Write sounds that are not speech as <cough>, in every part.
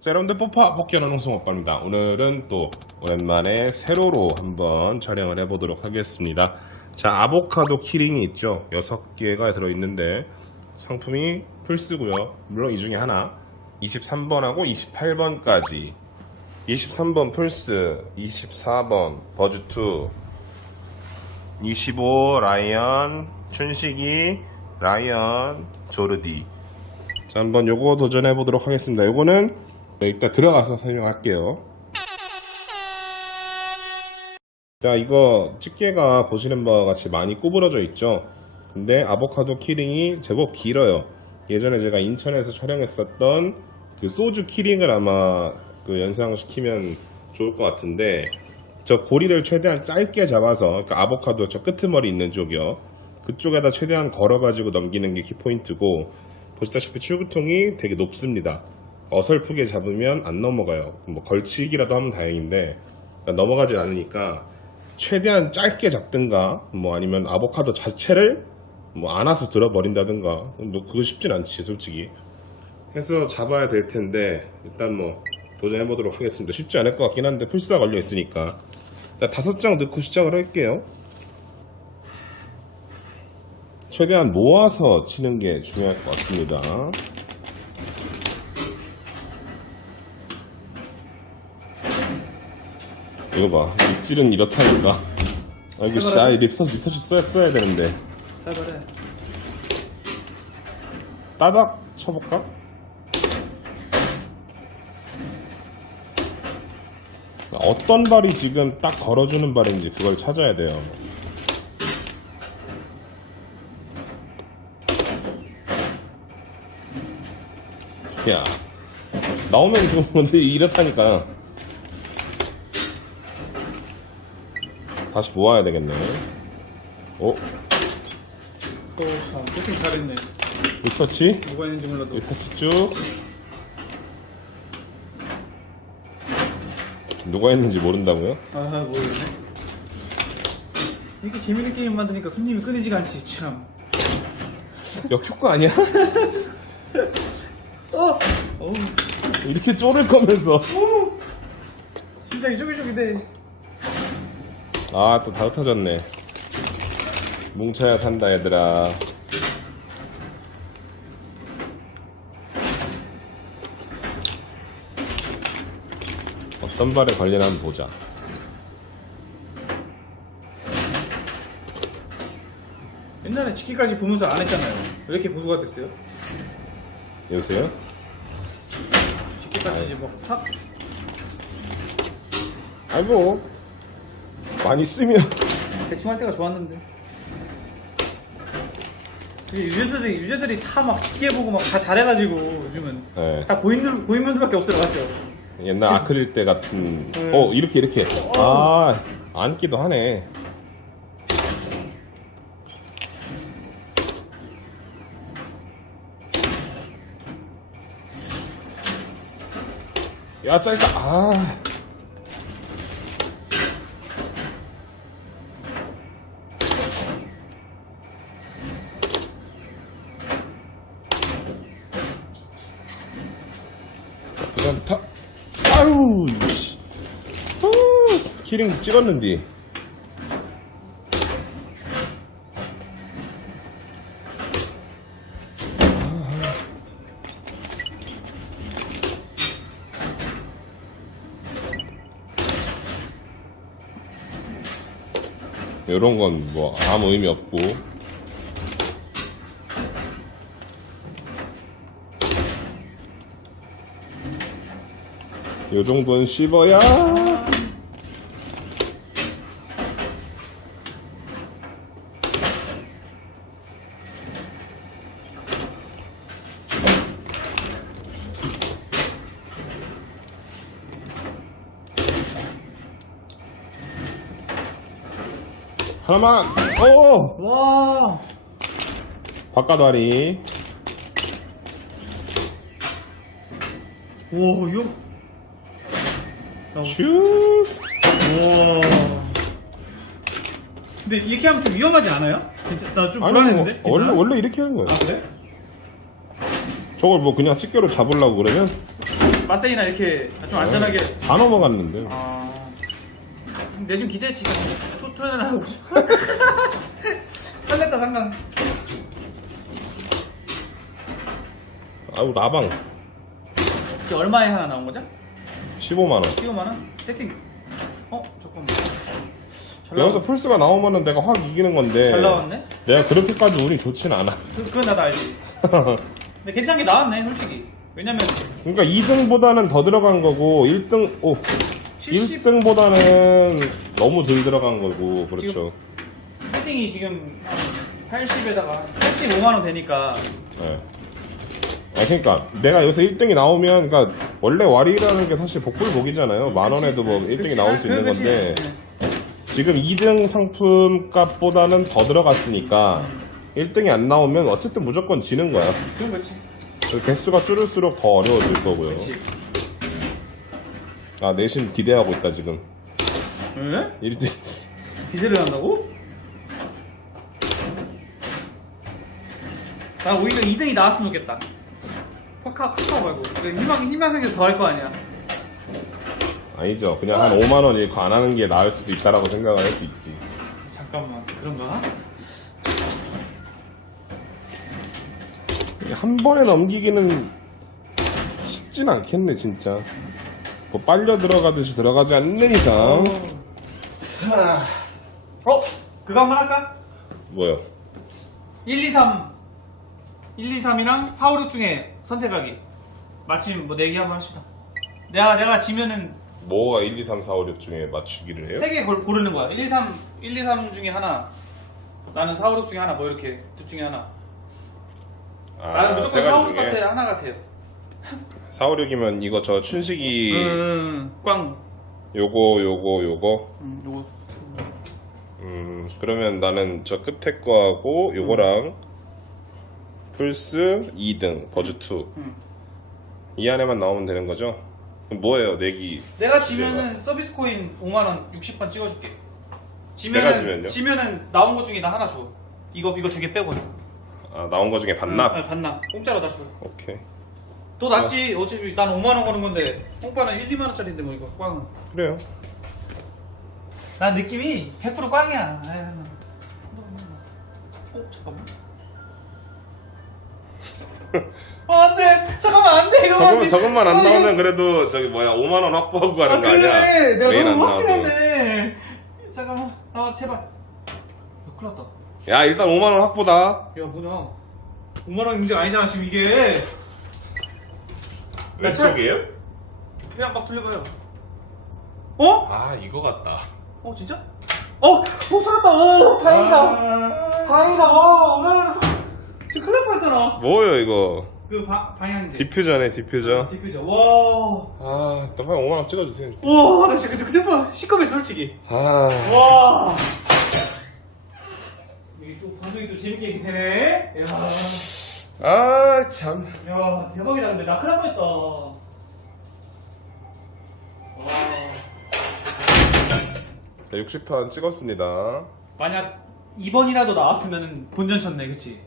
자, 여러분들 뽀파 복귀하는 홍성 오빠입니다. 오늘은 또 오랜만에 세로로 한번 촬영을 해보도록 하겠습니다. 자, 아보카도 키링이 있죠. 6개가 들어있는데 상품이 플스고요. 물론 이 중에 하나 23번하고 28번까지 23번 플스, 24번 버즈2, 25 라이언, 춘식이, 라이언, 조르디 자, 한번 요거 도전해 보도록 하겠습니다. 요거는 네, 일단 들어가서 설명할게요. 자, 이거 집게가 보시는 바와 같이 많이 구부러져 있죠. 근데 아보카도 키링이 제법 길어요. 예전에 제가 인천에서 촬영했었던 그 소주 키링을 아마 그 연상시키면 좋을 것 같은데 저 고리를 최대한 짧게 잡아서 그 아보카도 저 끄트머리 있는 쪽이요. 그쪽에다 최대한 걸어가지고 넘기는 게 키포인트고 보시다시피 출구통이 되게 높습니다. 어설프게 잡으면 안 넘어가요. 뭐 걸치기라도 하면 다행인데 그러니까 넘어가지 않으니까 최대한 짧게 잡든가 뭐 아니면 아보카도 자체를 뭐 안아서 들어버린다든가 뭐 그거 쉽진 않지 솔직히 해서 잡아야 될 텐데 일단 뭐 도전해 보도록 하겠습니다. 쉽지 않을 것 같긴 한데 풀스가 걸려 있으니까 자, 다섯 장 넣고 시작을 할게요. 최대한 모아서 치는 게 중요할 것 같습니다. 이거 봐. 입질은 이렇다니까. 아, 이거 진짜 아예 리터, 리터치 써야, 써야 되는데. 살벌해. 따닥 쳐볼까? 어떤 발이 지금 딱 걸어주는 발인지 그걸 찾아야 돼요. 야, 나오면 좋은 건데 이렇다니까. 다시 모아야 되겠네. 어? 또참 세팅 잘했네. 리터치? 뭐가 있는지 몰라도. 리터치 쭉. 누가 했는지 모른다고요? 아 모르겠네. 이렇게 재밌는 게임 만드니까 손님이 끊이지가 않지 참. 역효과 아니야? <laughs> 어. 어우 이렇게 쪼를 거면서. 심장이 쪼깃쪼깃해. 아, 또 다 흩어졌네. 뭉쳐야 산다, 얘들아. 어떤 발에 걸리나 한번 보자. 옛날에 치킨까지 보면서 안 했잖아요. 왜 이렇게 보수가 됐어요? 여보세요? 치킨까지 이제 막 삭. 아이고. 많이 쓰면. 대충 할 때가 좋았는데. 이게 유저들이 유저들이 다막 치킨 보고 막 다 잘해가지고 요즘은 네. 다 고인들 고인분들밖에 없어요, 맞죠? 옛날 아크릴 때 같은. 네. 어, 이렇게, 이렇게. 아, 앉기도 하네. 야, 짧다. 아. 1인 찍었는디 이런 건 뭐 아무 의미 없고. 이 정도는 씹어야 하나만 오 와. 바깥와리 오 이거. 야, 슈 와. 근데 이렇게 하면 좀 위험하지 않아요? 진짜 나좀 아니 뭐 불안했는데. 원래 괜찮아? 원래 이렇게 하는 거예요 아 그래? 저걸 뭐 그냥 집게로 잡으려고 그러면 마세이나 이렇게 좀 안전하게. 다 넘어갔는데. 아. 내심 기대했지. 토, 토연을 하고. <laughs> 설렜다, 상관. 아우 라방 이게 얼마에 하나 나온 거죠? 15만 원. 15만 원? 세팅. 어? 잠깐만. 잘, 여기서 플스가 나오면은 내가 확 이기는 건데. 잘 나왔네? 내가 그렇게까지 운이 좋진 않아. 그, 그건 나도 알지. <laughs> 근데 괜찮게 나왔네, 솔직히. 왜냐면, 그러니까 2등보다는 더 들어간 거고 1등 오 70 1등보다는 너무 덜 들어간 거고 그렇죠. 세팅이 지금 80에다가 85만 원 되니까. 네. 아 그러니까 내가 여기서 1등이 나오면 그러니까 원래 와리라는 게 사실 복불복이잖아요. 만 원에도 뭐 1등이 그치. 나올 아, 수 있는 그치. 건데 네. 지금 2등 상품 값보다는 더 들어갔으니까 1등이 안 나오면 어쨌든 무조건 지는 거야. 그건 그렇지. 그 개수가 줄을수록 더 어려워질 거고요. 그렇지. 아 내심 기대하고 있다 지금. 응? 1등 기대를 한다고? 나 오히려 2등이 나왔으면 좋겠다. 카카, 카카오 말고. 그래, 희망, 희망 생겨 더할 거 아니야. 아니죠. 그냥 한 5만 원 잃고 안 하는 게 나을 수도 있다라고 생각을 할 수 있지. 잠깐만, 그런가? 한 번에 넘기기는 쉽진 않겠네 진짜. 뭐 빨려 들어가듯이 들어가지 않는 이상 어? 그거 한번 할까? 뭐요? 1, 2, 3. 1, 2, 3이랑 4, 5, 6 중에 선택하기. 마침 뭐 내기 한번 합시다. 내가, 내가 지면은 뭐가 1, 2, 3, 4, 5, 6 중에 맞추기를 해요? 3개 고르는 거야. 1, 2, 3, 1, 2, 3 중에 하나. 나는 4, 5, 6 중에 하나. 뭐 이렇게 둘 중에 하나. 나는 무조건 세 4, 5, 가지 6 중에 같아. 하나 같아요. 4, 5, 6이면 이거 저 춘식이 음, 꽝. 요거 요거 요거 음, 요거. 음 그러면 나는 저 끝에 거하고 요거랑 플스 2등 버즈 2 음. 이 안에만 나오면 되는 거죠? 그럼 뭐예요 내기 내가 지면은 서비스 코인 5만원 60판 찍어줄게. 지면은, 내가 지면요? 지면은 나온 것 중에 나 하나 줘. 이거, 이거 두 개 빼고. 아 나온 거 중에 반납? 응, 반납. 공짜로 다 줘. 오케이 또 낫지. 어차피 난 5만원 거는 건데. 홍빠는 1, 2만원짜리인데 뭐 이거 꽝은. 그래요 난 느낌이 100% 꽝이야. 아유. 어, 잠깐만. 어, 안 돼! 잠깐만, 안 돼! 이거 안 저금, 돼. 저금만 안 어, 나오면 그래도 저기 뭐야 5만 원 확보하고 가는 아, 거 아니야? 그래! 내가 메인 너무 나와도. 확신했네. 잠깐만. 아, 제발. 야, 큰일 났다. 야 일단 5만 원 확보다 야, 뭐냐. 5만원 문제가 아니잖아, 지금 이게. 왼쪽이에요? 그냥 막 돌려봐요. 어? 아 이거 같다 어, 진짜? 어! 어, 살았다! 어, 다행이다! 다행이다! 어, 5만원 사... 지금 큰일 날 뻔했잖아. 뭐예요 이거 그 바, 방향제. 디퓨저네 디퓨저 디퓨저. 와. 아 또 빨리 5만 원 찍어주세요 와, 나 진짜 그때 그때 뻔 시커했어 솔직히. 아 와. 이게 또 방송이 또 재밌게 되네. 야, 아, 참. 야 대박이다. 근데 나 큰일 날 뻔했다. 와. 60판 찍었습니다. 만약 2번이라도 나왔으면 본전 쳤네, 그치?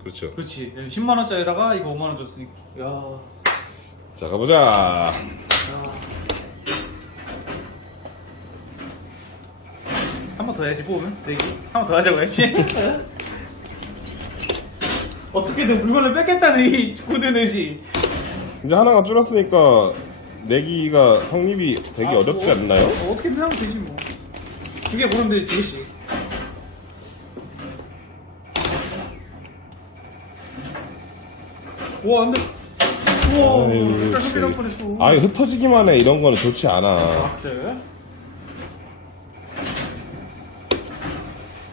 그렇죠. 그렇지. 10만 원짜리다가 이거 5만 원 줬으니까. 야. 자, 가보자. 한 번 더 해야지 뽑으면 내기 한 번 더 하자고 했지 <laughs> 어떻게든 물건을 뺏겠다는 이 굳은 의지 이제 하나가 줄었으니까 내기가 성립이 되게 아, 어렵지 뭐, 않나요? 어, 어떻게든 하면 되지 뭐두 개 고르면 되지 두 개씩 우와 안돼 우와 아유. 뻔했어 아예 흩어지기만 해. 이런 거는 좋지 않아. 아 그래?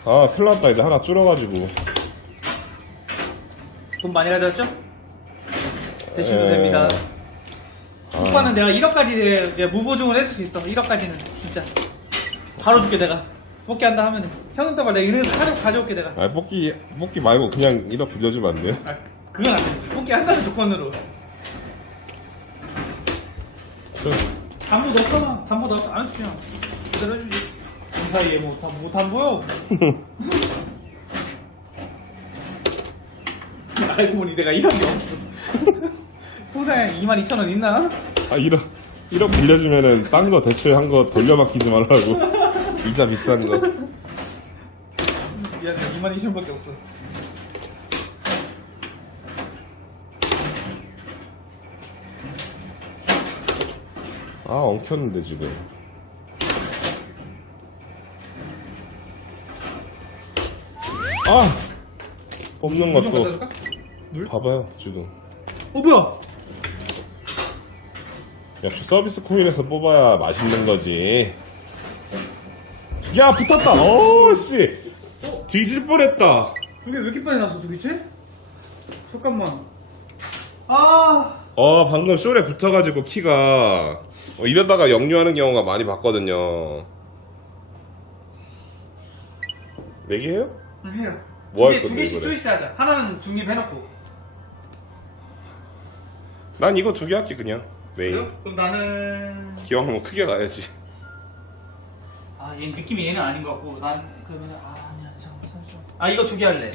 아, 큰일 났다. 이제 하나 줄어가지고. 돈 많이 가졌죠? 대출도 에. 됩니다 아, 오빠는 내가 1억까지 이제 무보증을 해줄 수 있어. 1억까지는 진짜. 바로 줄게 내가. 뽑기 한다 하면은. 형은 또 말래 은행에서 하루 가져올게 내가. 아, 뽑기, 뽑기 말고 그냥 1억 빌려주면 안 돼요? 아 그건 안 되지. 뽑기 한다는 조건으로. 담보 넣었잖아. 담보 넣었어. 안 했어 그냥. 그대로 해주지. 이 사이에 뭐, 담, 뭐 담보요? 알고 보니 내가 이런 게 없어. 통장에 22,000원 있나? 아 1억 1억 빌려주면은 딴 거 대출 한 거 돌려받기지 말라고 <laughs> 이자 비싼 거 미안해 22,000원밖에 없어 아 엉켰는데 지금 아 뽑는 물좀 것도 줄까? 물? 봐봐요 지금. 어 뭐야? 역시 서비스 코인에서 뽑아야 맛있는 거지. 야 붙었다. 어씨. 뒤질 뻔했다. 두개 왜 이렇게 빨리 나왔어 두개지? 잠깐만. 아! 어 방금 숄에 붙어가지고 키가 어, 이러다가 역류하는 경우가 많이 봤거든요. 내기해요? 응, 해요. 뭐할 두 개, 두 건데, 개씩 이거를? 초이스 하자. 하나는 중립해놓고 난 이거 두 개 할게 그냥. 메인. 그래요? 그럼 나는 기왕하면 크게 가야지. 아 얘 느낌이 얘는 아닌 것 같고 난 그러면 아 아니야 잠깐만 잠시만 아 이거 두 개 할래.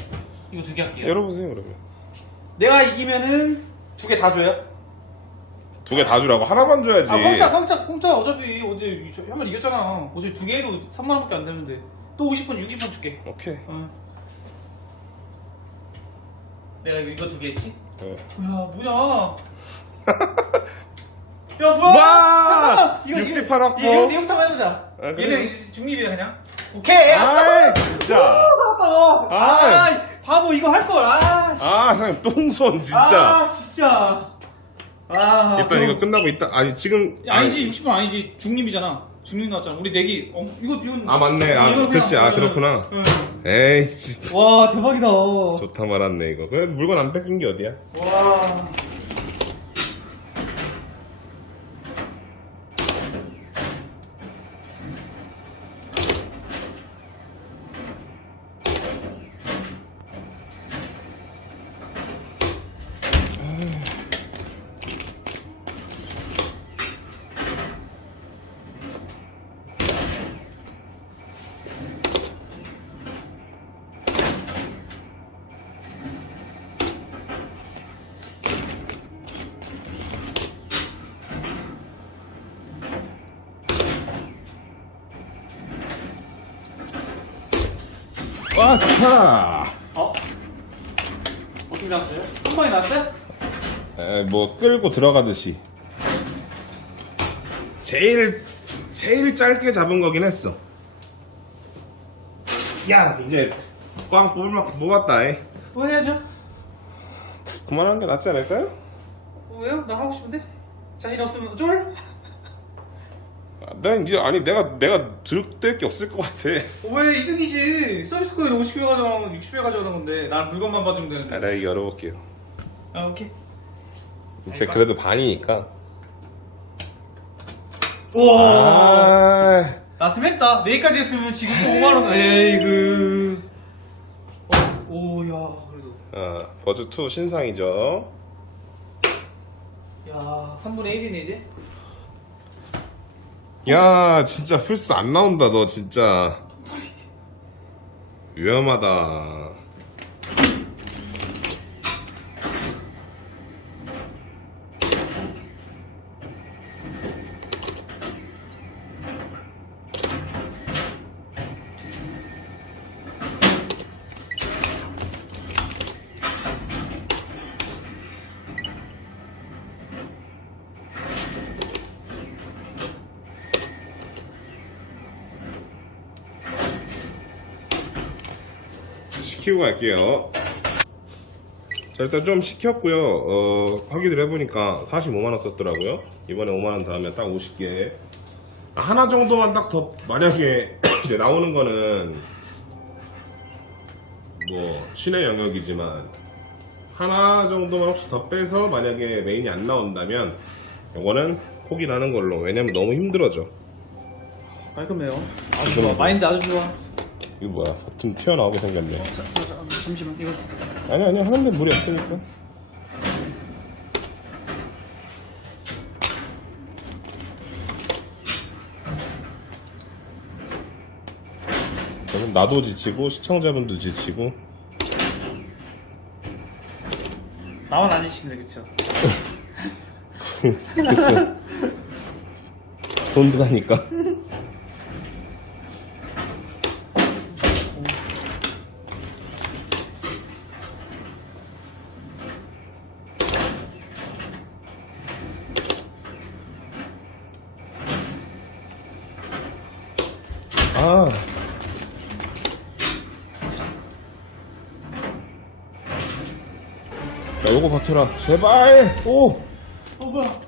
이거 두 개 할게요. 열어보세요 그러면. 내가 이기면은 두 개 다 줘요? 두 개 다 주라고? 하나만 줘야지. 아 공짜 공짜 공짜. 어차피 어제 한 번 이겼잖아. 어제 두개 해도 3만 원밖에 안 되는데. 또 50분 60분 줄게. 오케이. 어. 내가 이거 두개 했지? 어. 야 뭐야 <laughs> 야 뭐야 와! 잠깐만! 68 확보. 이거 한번 해보자 아, 그래. 얘는 중립이야 그냥 오케이 아이 진짜 살았다 아, 아이. 바보 이거 할걸 아 씨. 아 사장님 똥손 진짜 아 진짜 아 일단 그럼- 이거 끝나고 있다 아니 지금 야, 아니지 60분 아니지 중립이잖아 중립 나왔잖아. 우리 내기. 어 이거 이건 아, 맞네. 아, 이거 그냥- 그렇지. 아, 이거는- 그렇구나. 응. 에이 진짜. 와 대박이다. 좋다 말았네 이거. 그래 물건 안 뺏긴 게 어디야? 와 와 좋다 어? 어떻게 나왔어요? 한 방에 나왔어요? 에, 뭐 끌고 들어가듯이 제일 제일 짧게 잡은 거긴 했어 야 이제 꽝 뽑을 만큼 뽑았다 에. 또 해야죠 그만하는 게 낫지 않을까요? 어, 왜요? 나 하고 싶은데 자신 없으면 쫄? 아, 난 이제 아니 내가 내가 득될 게 없을 것 같아. 어, <laughs> 왜 이득이지? 서비스 코인 50회 가져가는 60회 가져가는 건데 난 물건만 봐주면 되는데. 아, 내가 이거 열어볼게요. 아 오케이. 이제 그래도 반이니까. 우와 아. 나 팀했다. 내일까지 했으면 지금 5만 원. <laughs> 에이 그. 어, 오야 그래도. 어, 버즈 2 신상이죠. 야 3분의 1이네 이제 야 진짜 플스 안 나온다 너 진짜. 위험하다 시키고 갈게요. 자 일단 좀 시켰고요. 어, 확인을 해보니까 45만원 썼더라고요. 이번에 5만원 더하면 딱 50개. 아, 하나 정도만 딱 더 만약에 <coughs> 이제 나오는 거는 뭐 신의 영역이지만 하나 정도만 혹시 더 빼서 만약에 메인이 안 나온다면 이거는 포기하는 걸로. 왜냐면 너무 힘들어져. 깔끔해요. 아주 좋아. 마인드 아주 좋아 이거 뭐야? 버튼 튀어나오게 생겼네. 잠시만 이거 아니 아니 하는데 무리 없으니까. 저는 나도 지치고 시청자분도 지치고. 나만 안 지치는데 그쵸? <laughs> 그쵸. 돈 들어가니까. <laughs> 야, 요거 버텨라. 제발! 오! 어 뭐야?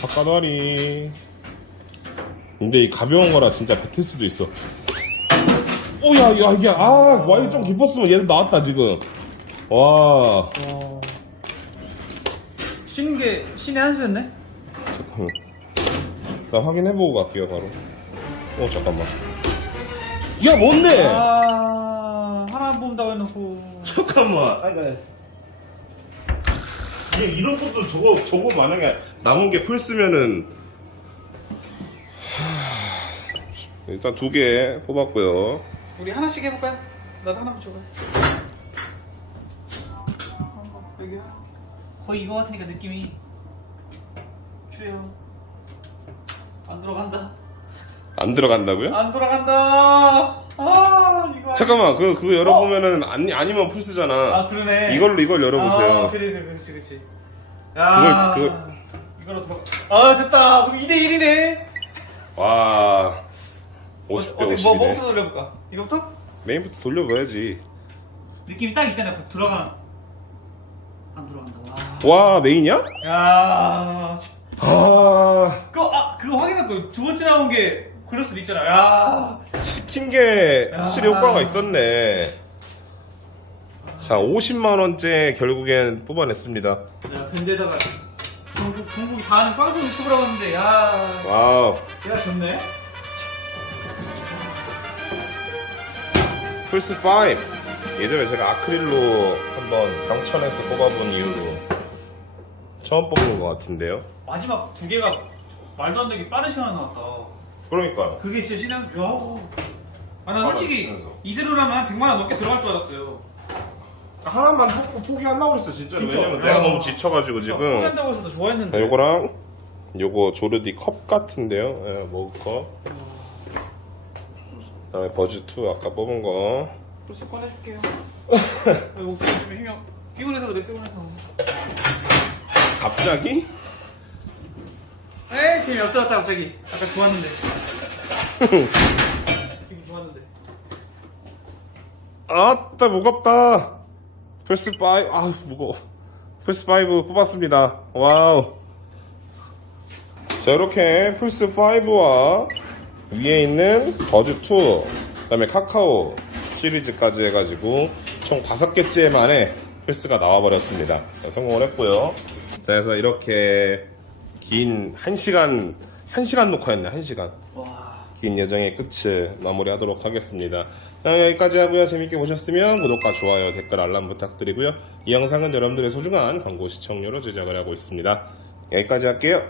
바꿔다리. 근데 이 가벼운 거라 진짜 뱉을 수도 있어. 오, 야, 야, 야, 아, 와이 좀 깊었으면 얘도 나왔다, 지금. 와. 쉬는 게 신의 한 수였네? 잠깐만. 나 확인해보고 갈게요, 바로. 어, 잠깐만. 야, 뭔데? 아 하나 본다고 해놓고 잠깐만. 얘 이런 것도 저거, 저거 만약에 남은 게 풀 쓰면은. 하, 일단 두 개 뽑았고요. 우리 하나씩 해볼까요? 나도 하나 붙여봐 어, 여기야 거의 이거 같으니까 느낌이 주요 안 돌아간다 안 들어간다고요? 안 돌아간다 아 이거 잠깐만, 그, 그거 열어보면은, 아니, 아니면 풀쓰잖아. 아 그러네 이걸로 이걸 열어보세요. 아 그래 그래 그렇지 그렇지 야 그걸- 그걸- 이걸로 들어가 아 됐다 2대 1이네 와. 50대 어떻게 50이네. 뭐 뭐부터 돌려볼까 이거부터? 메인부터 돌려봐야지. 느낌이 딱 있잖아요 그 들어가면 안 들어간다 와 와, 메인이야? 야, 참. 아, 그거 아 그거 확인할 거두 번째 나온 게 그럴 수도 있잖아. 야, 시킨 게 확실히 야. 효과가 있었네. 자, 50만 원째 결국엔 뽑아냈습니다. 야 근데다가 중국 중국이 다 아는 빵송 유튜브라고 하는데 야, 와우. 야 좋네. 플스 5. 예전에 제가 아크릴로 한번 경천에서 뽑아본 이후로 처음 뽑은 것 같은데요. 마지막 두 개가 말도 안 되게 빠른 시간에 나왔다. 그러니까요. 그게 진짜 신의 야. 아, 난 빠르 솔직히. 이대로라면 100만 원 넘게 들어갈 줄 알았어요. 하나만 뽑고 포기하려고 그랬어, 진짜로. 진짜? 왜냐면 야. 내가 너무 지쳐가지고 지금. 포기한다고 해서 더 좋아했는데. 자, 요거랑 요거 조르디 컵 같은데요. 예, 먹을 거. 그다음에 버즈 2 아까 뽑은 거. 플스 꺼내줄게요. <laughs> 목소리 좀 힘이 없- 피곤해서 그래 피곤해서. 갑자기? 에이 재미없어졌다 갑자기 아까 좋았는데 기분 좋았는데 아따 무겁다. 플스 5. 아 무거워. 플스 5 뽑았습니다. 와우. 자 이렇게 플스 5와 위에 있는 버즈 2, 그다음에 카카오 시리즈까지 해가지고 총 다섯 개째 만에 플스가 나와버렸습니다. 네, 성공을 했고요. 자 그래서 이렇게 긴 1시간 1시간 녹화였네 1시간. 와긴 여정의 끝을 마무리하도록 하겠습니다. 자, 여기까지 하고요. 재밌게 보셨으면 구독과 좋아요, 댓글, 알람 부탁드리고요. 이 영상은 여러분들의 소중한 광고 시청료로 제작을 하고 있습니다. 여기까지 할게요.